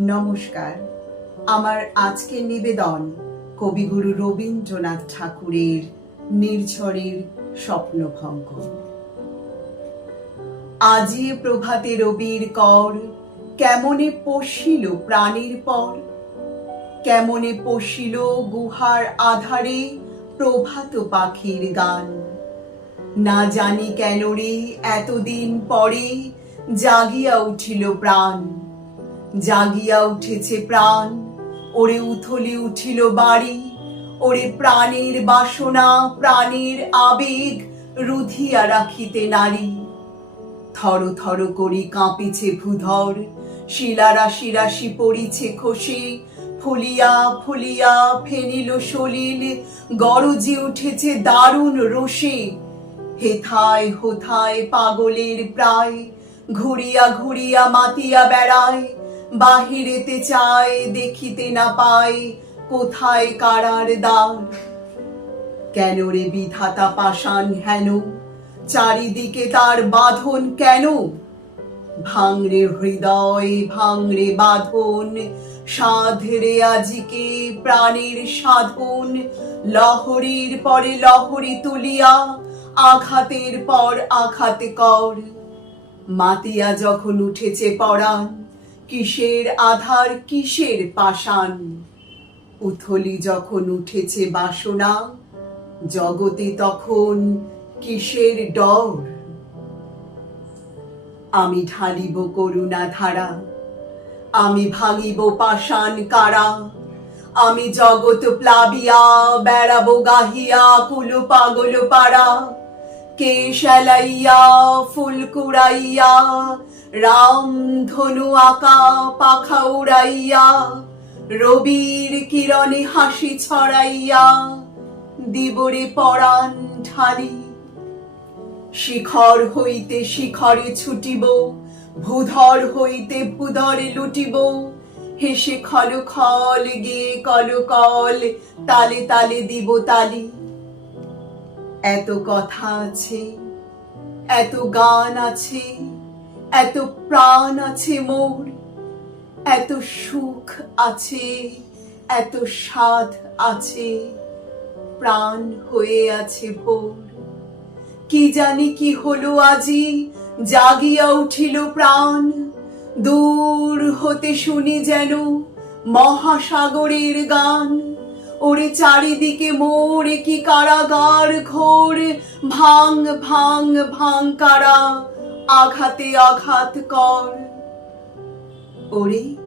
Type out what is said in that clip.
নমস্কার। আমার আজকের নিবেদন কবিগুরু রবীন্দ্রনাথ ঠাকুরের নির্ঝরের স্বপ্নভঙ্গ। আজি প্রভাতে রবির কর, কেমনে পশিল প্রাণীর পর, কেমনে পশিল গুহার আধারে প্রভাত পাখির গান। না জানি কেন রে এতদিন পরে জাগিয়া উঠিল প্রাণ, জাগিয়া উঠেছে প্রাণ। ওরে উথলি উঠিল বাড়ি, ওরে প্রাণের বাসনা প্রাণের আবেগ রুধিয়া রাখিতে নারী। থর থর করি কাঁপিছে ভূধর, শিলারাশি রাশি পড়িছে খসে, ফুলিয়া ফুলিয়া ফেনিল সলিল গরজি উঠেছে দারুণ রোষে। হেথায় হোথায় পাগলের প্রায়, ঘুরিয়া ঘুরিয়া মাতিয়া বেড়ায়। বাহিরেতে চায় দেখিতে না পায়, কোথায় কারার দ্বার। কেন রে বিধাতা পাষাণ হেন, চারিদিকে তার বাঁধন কেন? ভাঙরে হৃদয় ভাঙরে বাঁধন, সাধরে আজিকে প্রাণের সাধন। লহরীর পরে লহরী তুলিয়া, আঘাতের পর আঘাত কর। মাতিয়া যখন উঠেছে পরাণ, কিসের আধার কিসের পাষাণ। উথলি যখন উঠেছে বাসনা, জগতে তখন কিসের ডর। আমি ঢালিব করুণা ধারা, আমি ভাঙিব পাষাণ কারা। আমি জগৎ প্লাবিয়া বেড়াবো গাহিয়া কুল পাগল পাড়া। কেশ এলাইয়া ফুল কুড়াইয়া, রাম ধনু আঁকা পাখা উড়াইয়া। রবির কিরণে হাসি ছড়াইয়া, দিবরে পরাণ ঢালি। শিখর হইতে শিখরে ছুটিব, ভূধর হইতে ভূধরে লুটিব। হেসে খল খল গেয়ে কল কল, তালে তালে দিব তালি। এত কথা আছে, এত গান আছে, এত প্রাণ আছে মোর। এত সুখ আছে, এত সাধ আছে, প্রাণ হয়ে আছে ভোর। কি জানি কি হলো আজি, জাগিয়া উঠিল প্রাণ। দূর হতে শুনি যেন মহাসাগরের গান। ওরে চারিদিকে মোর কি কারাগার ঘোর। ভাঙ ভাঙ ভাঙ কারা, আঘাতে আঘাত কর। ওরে